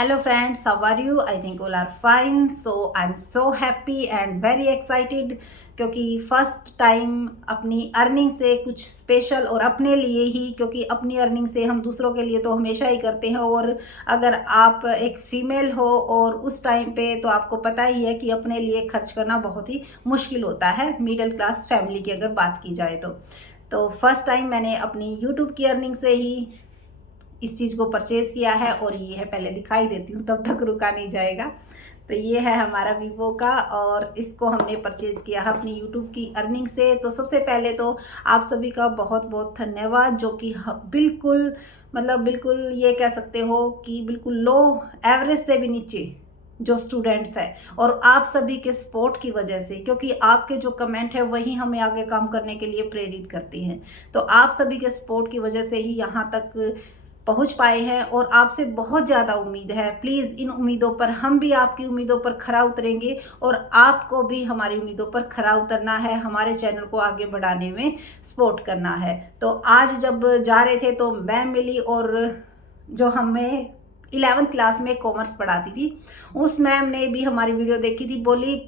Hello friends, how are you? I think all are fine. So I'm so happy and very excited क्योंकि first time अपनी earning से कुछ special और अपने लिए ही, क्योंकि अपनी अर्निंग से हम दूसरों के लिए तो हमेशा ही करते हैं। और अगर आप एक फीमेल हो और उस टाइम पे, तो आपको पता ही है कि अपने लिए खर्च करना बहुत ही मुश्किल होता है मिडिल क्लास फैमिली की अगर बात की जाए तो फर्स्ट टाइम मैंने अपनी यूट्यूब की अर्निंग से ही इस चीज़ को परचेज़ किया है। और ये है, पहले दिखाई देती हूँ तब तक रुका नहीं जाएगा। तो ये है हमारा वीवो का, और इसको हमने परचेज़ किया है अपनी यूट्यूब की अर्निंग से। तो सबसे पहले तो आप सभी का बहुत बहुत धन्यवाद, जो कि बिल्कुल बिल्कुल ये कह सकते हो कि बिल्कुल लो एवरेज से भी नीचे जो स्टूडेंट्स हैं, और आप सभी के सपोर्ट की वजह से, क्योंकि आपके जो कमेंट है वही हमें आगे काम करने के लिए प्रेरित करती हैं। तो आप सभी के सपोर्ट की वजह से ही यहाँ तक पहुंच पाए हैं, और आपसे बहुत ज़्यादा उम्मीद है। प्लीज़ इन उम्मीदों पर, हम भी आपकी उम्मीदों पर खरा उतरेंगे, और आपको भी हमारी उम्मीदों पर खरा उतरना है, हमारे चैनल को आगे बढ़ाने में सपोर्ट करना है। तो आज जब जा रहे थे तो मैम मिली, और जो हमें 11th क्लास में कॉमर्स पढ़ाती थी, उस मैम ने भी हमारी वीडियो देखी थी। बोली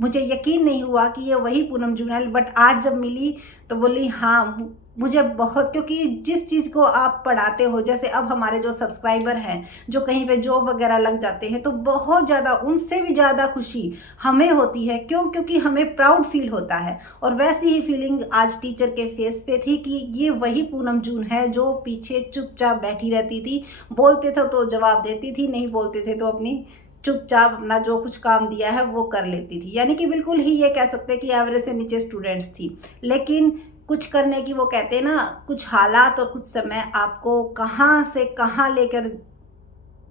मुझे यकीन नहीं हुआ कि ये वही पूनम जूनल, बट आज जब मिली तो बोली हाँ मुझे बहुत, क्योंकि जिस चीज़ को आप पढ़ाते हो, जैसे अब हमारे जो सब्सक्राइबर हैं जो कहीं पे जॉब वगैरह लग जाते हैं, तो बहुत ज़्यादा, उनसे भी ज़्यादा खुशी हमें होती है। क्यों? क्योंकि हमें प्राउड फील होता है। और वैसी ही फीलिंग आज टीचर के फेस पे थी कि ये वही पूनम जून है जो पीछे चुपचाप बैठी रहती थी, बोलते थे तो जवाब देती थी, नहीं बोलते थे तो अपनी चुपचाप अपना जो कुछ काम दिया है वो कर लेती थी। यानी कि बिल्कुल ही ये कह सकते हैं कि एवरेज से नीचे स्टूडेंट्स थी। लेकिन कुछ करने की, वो कहते हैं ना, कुछ हालात और कुछ समय आपको कहाँ से कहाँ लेकर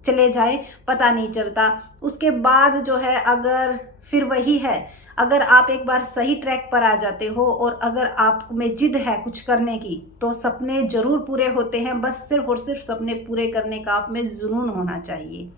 चले जाए पता नहीं चलता। उसके बाद जो है, अगर फिर वही है, अगर आप एक बार सही ट्रैक पर आ जाते हो और अगर आप में जिद है कुछ करने की, तो सपने जरूर पूरे होते हैं। बस सिर्फ और सिर्फ सपने पूरे करने का आप में जुनून होना चाहिए।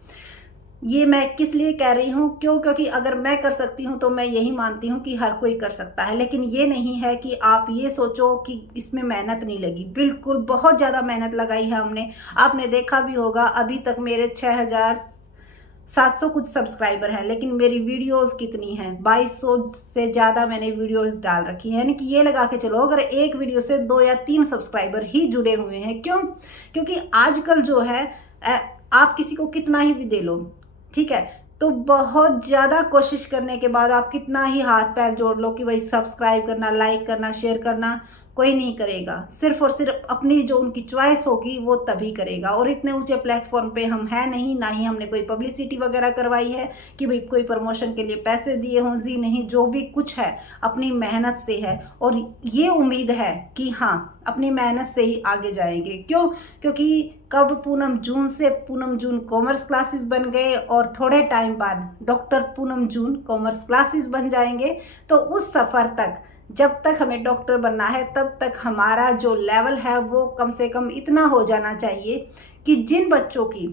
ये मैं किस लिए कह रही हूँ? क्यों? क्योंकि अगर मैं कर सकती हूँ तो मैं यही मानती हूँ कि हर कोई कर सकता है। लेकिन ये नहीं है कि आप ये सोचो कि इसमें मेहनत नहीं लगी। बिल्कुल बहुत ज़्यादा मेहनत लगाई है हमने। आपने देखा भी होगा, अभी तक मेरे 6700 कुछ सब्सक्राइबर हैं, लेकिन मेरी वीडियोस कितनी हैं? 2200 से ज़्यादा मैंने वीडियोस डाल रखी हैं। यानी कि ये लगा के चलो, अगर एक वीडियो से 2 या 3 सब्सक्राइबर ही जुड़े हुए हैं। क्यों? क्योंकि आजकल जो है, आप किसी को कितना ही भी दे लो, ठीक है, तो बहुत ज़्यादा कोशिश करने के बाद आप कितना ही हाथ पैर जोड़ लो कि भाई सब्सक्राइब करना, लाइक करना, शेयर करना, कोई नहीं करेगा। सिर्फ और सिर्फ अपनी जो उनकी चॉइस होगी वो तभी करेगा। और इतने ऊंचे प्लेटफॉर्म पे हम हैं नहीं, ना ही हमने कोई पब्लिसिटी वगैरह करवाई है कि भाई कोई प्रमोशन के लिए पैसे दिए हों। जी नहीं, जो भी कुछ है अपनी मेहनत से है, और ये उम्मीद है कि हाँ अपनी मेहनत से ही आगे जाएंगे। क्यों? क्योंकि कब पूनम जून से पूनम जून कॉमर्स क्लासेस बन गए, और थोड़े टाइम बाद डॉक्टर पूनम जून कॉमर्स क्लासेस बन जाएंगे। तो उस सफ़र तक, जब तक हमें डॉक्टर बनना है, तब तक हमारा जो लेवल है वो कम से कम इतना हो जाना चाहिए कि जिन बच्चों की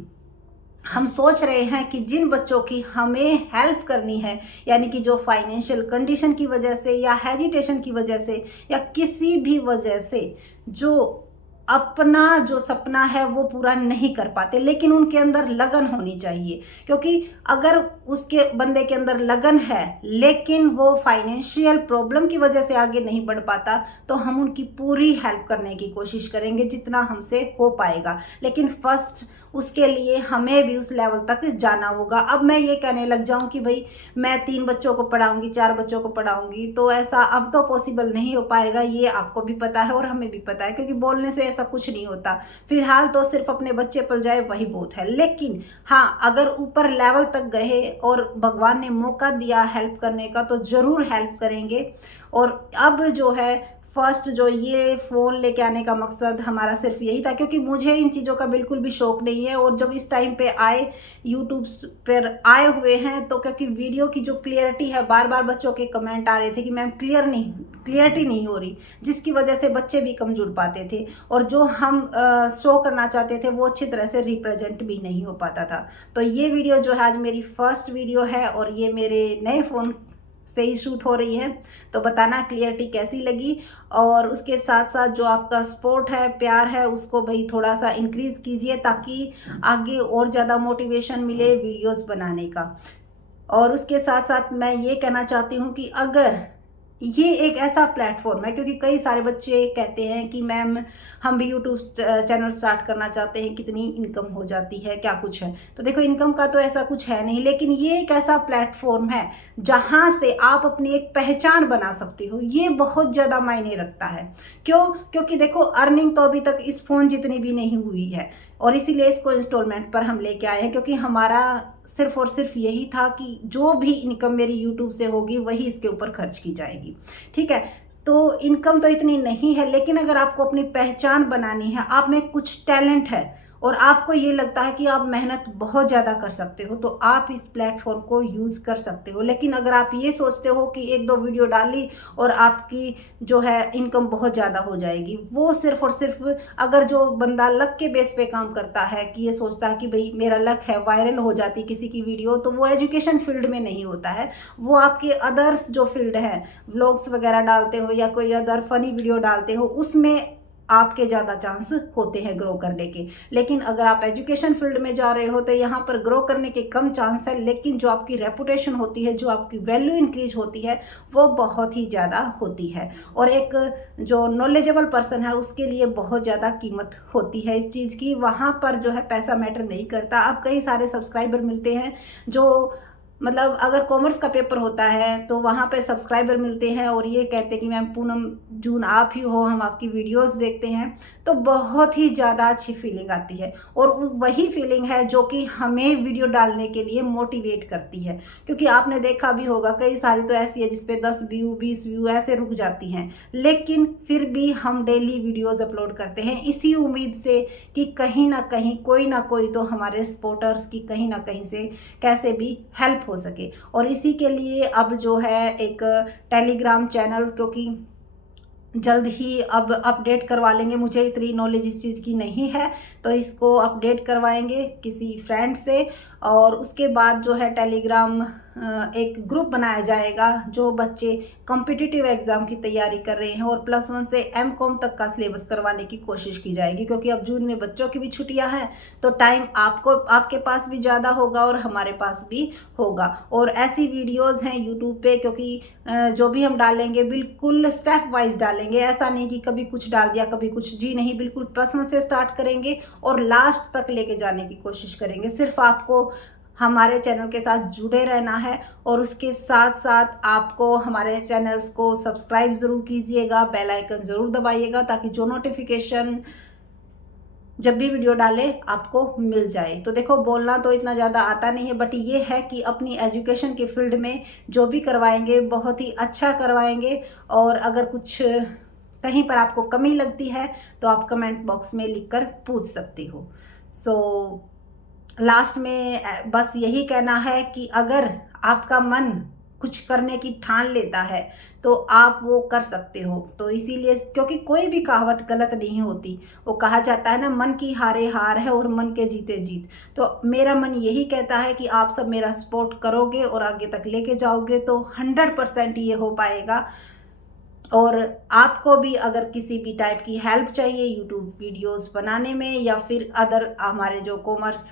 हम सोच रहे हैं, कि जिन बच्चों की हमें हेल्प करनी है, यानी कि जो फाइनेंशियल कंडीशन की वजह से, या हेजिटेशन की वजह से, या किसी भी वजह से जो अपना जो सपना है वो पूरा नहीं कर पाते, लेकिन उनके अंदर लगन होनी चाहिए। क्योंकि अगर उसके बंदे के अंदर लगन है, लेकिन वो फाइनेंशियल प्रॉब्लम की वजह से आगे नहीं बढ़ पाता, तो हम उनकी पूरी हेल्प करने की कोशिश करेंगे जितना हमसे हो पाएगा। लेकिन फर्स्ट उसके लिए हमें भी उस लेवल तक जाना होगा। अब मैं ये कहने लग जाऊं कि भाई मैं 3 बच्चों को पढ़ाऊंगी, 4 बच्चों को पढ़ाऊंगी, तो ऐसा अब तो पॉसिबल नहीं हो पाएगा। ये आपको भी पता है और हमें भी पता है, क्योंकि बोलने से ऐसा कुछ नहीं होता। फिलहाल तो सिर्फ अपने बच्चे पल जाए वही बहुत है। लेकिन हाँ, अगर ऊपर लेवल तक गए और भगवान ने मौका दिया हेल्प करने का, तो ज़रूर हेल्प करेंगे। और अब जो है, फर्स्ट जो ये फ़ोन लेके आने का मकसद हमारा सिर्फ यही था, क्योंकि मुझे इन चीज़ों का बिल्कुल भी शौक नहीं है। और जब इस टाइम पे आए, यूट्यूब पर आए हुए हैं, तो क्योंकि वीडियो की जो क्लियरिटी है, बार बार बच्चों के कमेंट आ रहे थे कि मैम क्लियरिटी नहीं हो रही, जिसकी वजह से बच्चे भी कम जुड़ पाते थे, और जो हम शो करना चाहते थे वो अच्छी तरह से रिप्रेजेंट भी नहीं हो पाता था। तो ये वीडियो जो है आज मेरी फर्स्ट वीडियो है, और ये मेरे नए फ़ोन से ही शूट हो रही है, तो बताना क्लियरिटी कैसी लगी। और उसके साथ साथ जो आपका सपोर्ट है, प्यार है, उसको भाई थोड़ा सा इंक्रीज़ कीजिए ताकि आगे और ज़्यादा मोटिवेशन मिले वीडियोस बनाने का। और उसके साथ साथ मैं ये कहना चाहती हूँ कि अगर ये एक ऐसा प्लेटफॉर्म है, क्योंकि कई सारे बच्चे कहते हैं कि मैम हम भी यूट्यूब चैनल स्टार्ट करना चाहते हैं, कितनी इनकम हो जाती है, क्या कुछ है। तो देखो, इनकम का तो ऐसा कुछ है नहीं, लेकिन ये एक ऐसा प्लेटफॉर्म है जहाँ से आप अपनी एक पहचान बना सकते हो। ये बहुत ज़्यादा मायने रखता है। क्यों? क्योंकि देखो, अर्निंग तो अभी तक इस फ़ोन जितनी भी नहीं हुई है, और इसीलिए इसको इंस्टॉलमेंट पर हम लेके आए हैं, क्योंकि हमारा सिर्फ और सिर्फ यही था कि जो भी इनकम मेरी यूट्यूब से होगी वही इसके ऊपर खर्च की जाएगी। ठीक है, तो इनकम तो इतनी नहीं है, लेकिन अगर आपको अपनी पहचान बनानी है, आप में कुछ टैलेंट है और आपको ये लगता है कि आप मेहनत बहुत ज़्यादा कर सकते हो, तो आप इस प्लेटफॉर्म को यूज़ कर सकते हो। लेकिन अगर आप ये सोचते हो कि एक दो वीडियो डाली और आपकी जो है इनकम बहुत ज़्यादा हो जाएगी, वो सिर्फ और सिर्फ, अगर जो बंदा लक के बेस पे काम करता है कि ये सोचता है कि भाई मेरा लक है, वायरल हो जाती किसी की वीडियो, तो वो एजुकेशन फील्ड में नहीं होता है, वो आपके अदर्स जो फील्ड है, व्लॉग्स वगैरह डालते हो या कोई अदर फनी वीडियो डालते हो, उसमें आपके ज़्यादा चांस होते हैं ग्रो करने के। लेकिन अगर आप एजुकेशन फील्ड में जा रहे हो तो यहाँ पर ग्रो करने के कम चांस है, लेकिन जो आपकी रेपुटेशन होती है, जो आपकी वैल्यू इंक्रीज होती है, वो बहुत ही ज़्यादा होती है। और एक जो नॉलेजेबल पर्सन है उसके लिए बहुत ज़्यादा कीमत होती है इस चीज़ की। वहाँ पर जो है पैसा मैटर नहीं करता। अब कई सारे सब्सक्राइबर मिलते हैं जो, मतलब अगर कॉमर्स का पेपर होता है तो वहाँ पे सब्सक्राइबर मिलते हैं और ये कहते हैं कि मैम पूनम जून आप ही हो, हम आपकी वीडियोस देखते हैं, तो बहुत ही ज़्यादा अच्छी फीलिंग आती है। और वही फीलिंग है जो कि हमें वीडियो डालने के लिए मोटिवेट करती है। क्योंकि आपने देखा भी होगा, कई सारी तो ऐसी है जिसपे 10 व्यू 20 व्यू ऐसे रुक जाती हैं, लेकिन फिर भी हम डेली वीडियोज़ अपलोड करते हैं इसी उम्मीद से कि कहीं ना कहीं कोई ना कोई तो हमारे सपोर्टर्स की कहीं ना कहीं से कैसे भी हेल्प हो सके। और इसी के लिए अब जो है एक टेलीग्राम चैनल, क्योंकि जल्द ही अब अपडेट करवा लेंगे, मुझे इतनी नॉलेज इस चीज़ की नहीं है, तो इसको अपडेट करवाएंगे किसी फ्रेंड से। और उसके बाद जो है टेलीग्राम एक ग्रुप बनाया जाएगा जो बच्चे कॉम्पिटिटिव एग्ज़ाम की तैयारी कर रहे हैं, और +1 से M.Com तक का सिलेबस करवाने की कोशिश की जाएगी। क्योंकि अब जून में बच्चों की भी छुट्टियां हैं, तो टाइम आपके पास भी ज़्यादा होगा और हमारे पास भी होगा। और ऐसी वीडियोज़ हैं यूट्यूब पे, क्योंकि जो भी हम डालेंगे बिल्कुल स्टेप वाइज डालेंगे, ऐसा नहीं कि कभी कुछ डाल दिया कभी कुछ, जी नहीं, बिल्कुल +1 से स्टार्ट करेंगे और लास्ट तक लेके जाने की कोशिश करेंगे। सिर्फ आपको हमारे चैनल के साथ जुड़े रहना है, और उसके साथ साथ आपको हमारे चैनल्स को सब्सक्राइब ज़रूर कीजिएगा, बेल आइकन ज़रूर दबाइएगा, ताकि जो नोटिफिकेशन जब भी वीडियो डाले आपको मिल जाए। तो देखो, बोलना तो इतना ज़्यादा आता नहीं है, बट ये है कि अपनी एजुकेशन के फील्ड में जो भी करवाएंगे बहुत ही अच्छा करवाएंगे। और अगर कुछ कहीं पर आपको कमी लगती है तो आप कमेंट बॉक्स में लिखकर पूछ सकते हो। सो लास्ट में बस यही कहना है कि अगर आपका मन कुछ करने की ठान लेता है तो आप वो कर सकते हो। तो इसीलिए, क्योंकि कोई भी कहावत गलत नहीं होती, वो कहा जाता है ना, मन की हारे हार है और मन के जीते जीत। तो मेरा मन यही कहता है कि आप सब मेरा सपोर्ट करोगे और आगे तक लेके जाओगे तो 100% ये हो पाएगा। और आपको भी अगर किसी भी टाइप की हेल्प चाहिए यूट्यूब वीडियोस बनाने में या फिर अदर हमारे जो कॉमर्स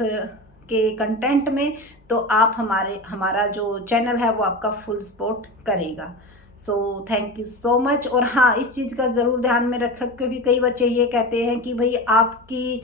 के कंटेंट में, तो आप हमारा जो चैनल है वो आपका फुल सपोर्ट करेगा। So thank you so much. और हाँ, इस चीज़ का ज़रूर ध्यान में रखें, क्योंकि कई बच्चे ये कहते हैं कि भाई आपकी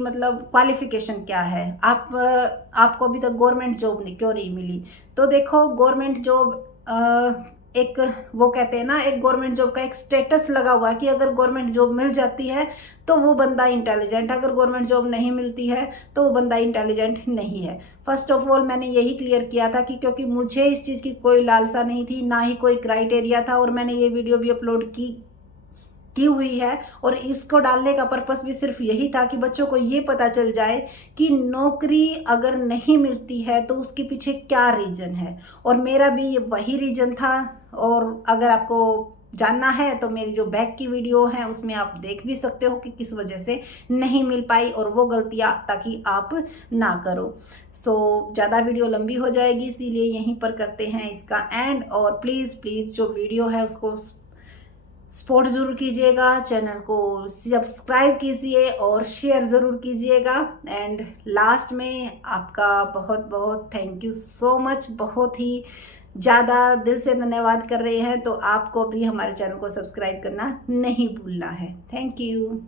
मतलब क्वालिफिकेशन क्या है, आपको अभी तक गवर्नमेंट जॉब क्यों नहीं मिली। तो देखो, गवर्नमेंट जॉब एक, वो कहते हैं ना, एक गवर्नमेंट जॉब का एक स्टेटस लगा हुआ है कि अगर गवर्नमेंट जॉब मिल जाती है तो वो बंदा इंटेलिजेंट है, अगर गवर्नमेंट जॉब नहीं मिलती है तो वो बंदा इंटेलिजेंट नहीं है। फर्स्ट ऑफ ऑल मैंने यही क्लियर किया था कि क्योंकि मुझे इस चीज़ की कोई लालसा नहीं थी, ना ही कोई क्राइटेरिया था, और मैंने ये वीडियो भी अपलोड की हुई है। और इसको डालने का पर्पस भी सिर्फ यही था कि बच्चों को ये पता चल जाए कि नौकरी अगर नहीं मिलती है तो उसके पीछे क्या रीज़न है, और मेरा भी वही रीज़न था। और अगर आपको जानना है तो मेरी जो बैक की वीडियो है उसमें आप देख भी सकते हो कि किस वजह से नहीं मिल पाई, और वो गलतियाँ ताकि आप ना करो। सो ज़्यादा वीडियो लंबी हो जाएगी, इसीलिए यहीं पर करते हैं इसका एंड। और प्लीज़ प्लीज़ जो वीडियो है उसको सपोर्ट ज़रूर कीजिएगा, चैनल को सब्सक्राइब कीजिए और शेयर ज़रूर कीजिएगा। एंड लास्ट में आपका बहुत बहुत थैंक यू सो मच, बहुत ही ज़्यादा दिल से धन्यवाद कर रहे हैं, तो आपको भी हमारे चैनल को सब्सक्राइब करना नहीं भूलना है। Thank you.